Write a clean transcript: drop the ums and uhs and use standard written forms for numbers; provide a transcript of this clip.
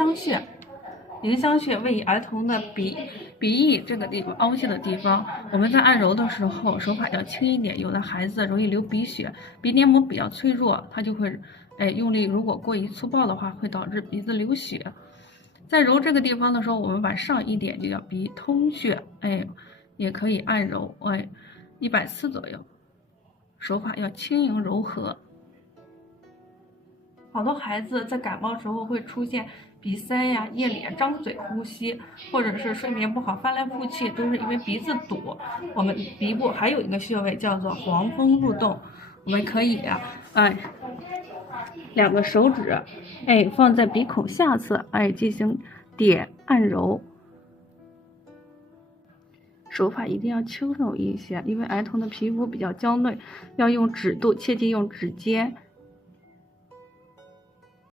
香穴。迎香穴位于儿童的鼻翼这个地方凹陷的地方。我们在按揉的时候，手法要轻一点。有的孩子容易流鼻血，鼻黏膜比较脆弱，他就会用力，如果过于粗暴的话，会导致鼻子流血。在揉这个地方的时候，我们往上一点就叫鼻通穴，也可以按揉100次左右。手法要轻盈柔和。好多孩子在感冒时候会出现鼻塞呀、夜里张嘴呼吸，或者是睡眠不好、翻来覆去，都是因为鼻子堵。我们鼻部还有一个穴位叫做黄风入洞，我们可以2个手指放在鼻孔下侧进行点按揉。手法一定要轻柔一些，因为儿童的皮肤比较娇嫩，要用指肚，切忌用指尖。